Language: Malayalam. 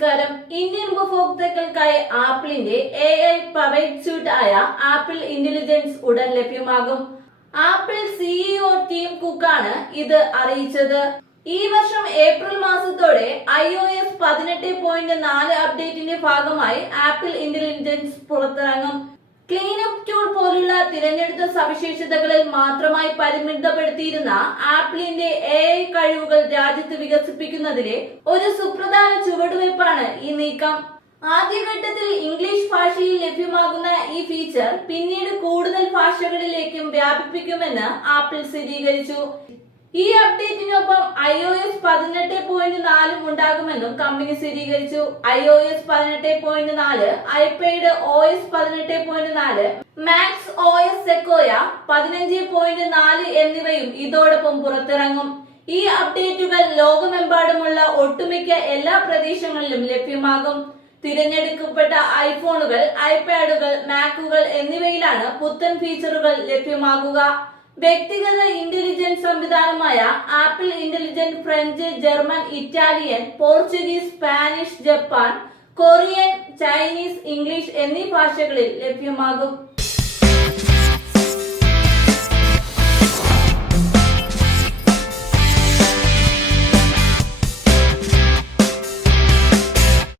നമസ്കാരം. ഇന്ത്യൻ ഉപഭോക്താക്കൾക്കായി ആപ്പിളിന്റെ എ ഐ പവേഡ് സ്യൂട്ട് ആയ ആപ്പിൾ ഇന്റലിജൻസ് ഉടൻ ലഭ്യമാകും. ആപ്പിൾ സിഇഒ ടീം കുക്കാണ് ഇത് അറിയിച്ചത്. ഈ വർഷം ഏപ്രിൽ മാസത്തോടെ ഐ ഒ എസ് പതിനെട്ട് പോയിന്റ് നാല് അപ്ഡേറ്റിന്റെ ഭാഗമായി ആപ്പിൾ ഇന്റലിജൻസ് പുറത്തിറങ്ങും. ക്ലീനപ്പ് ടൂൾ പോലുള്ള തിരഞ്ഞെടുത്ത സവിശേഷതകളിൽ മാത്രമായി പരിമിതപ്പെടുത്തിയിരുന്ന ആപ്പിളിന്റെ എ കഴിവുകൾ രാജ്യത്ത് വികസിപ്പിക്കുന്നതിലെ ഒരു സുപ്രധാന ചുവടുവയ്പ്പാണ് ഈ നീക്കം. ആദ്യഘട്ടത്തിൽ ഇംഗ്ലീഷ് ഭാഷയിൽ ലഭ്യമാകുന്ന ഈ ഫീച്ചർ പിന്നീട് കൂടുതൽ ഭാഷകളിലേക്കും വ്യാപിപ്പിക്കുമെന്ന് ആപ്പിൾ സ്ഥിരീകരിച്ചു. ഈ അപ്ഡേറ്റിനൊപ്പം ഐ ഒ എസ് പതിനെട്ട് പോയിന്റ് നാലും ഉണ്ടാകുമെന്നും കമ്പനി സ്ഥിരീകരിച്ചു. ഐ ഒ എസ് പതിനെട്ട് പോയിന്റ് നാല് ഐപാഡ് ഒ എസ് പതിനെട്ട് പോയിന്റ് നാല് മാക്സ് ഒ എസ് സെക്കോയ പതിനഞ്ച് പോയിന്റ് നാല് എന്നിവയും ഇതോടൊപ്പം പുറത്തിറങ്ങും. ഈ അപ്ഡേറ്റുകൾ ലോകമെമ്പാടുമുള്ള ഒട്ടുമിക്ക എല്ലാ പ്രദേശങ്ങളിലും ലഭ്യമാകും. തിരഞ്ഞെടുക്കപ്പെട്ട ഐഫോണുകൾ ഐപാഡുകൾ മാക്കുകൾ എന്നിവയിലാണ് പുത്തൻ ഫീച്ചറുകൾ ലഭ്യമാകുക. വ്യക്തിഗത ഇന്റലിജൻസ് സംവിധാനമായ Apple intelligent French German Italian Portuguese Spanish Japan Korean Chinese English എന്നീ ഭാഷകളിൽ ലഭ്യമാകും.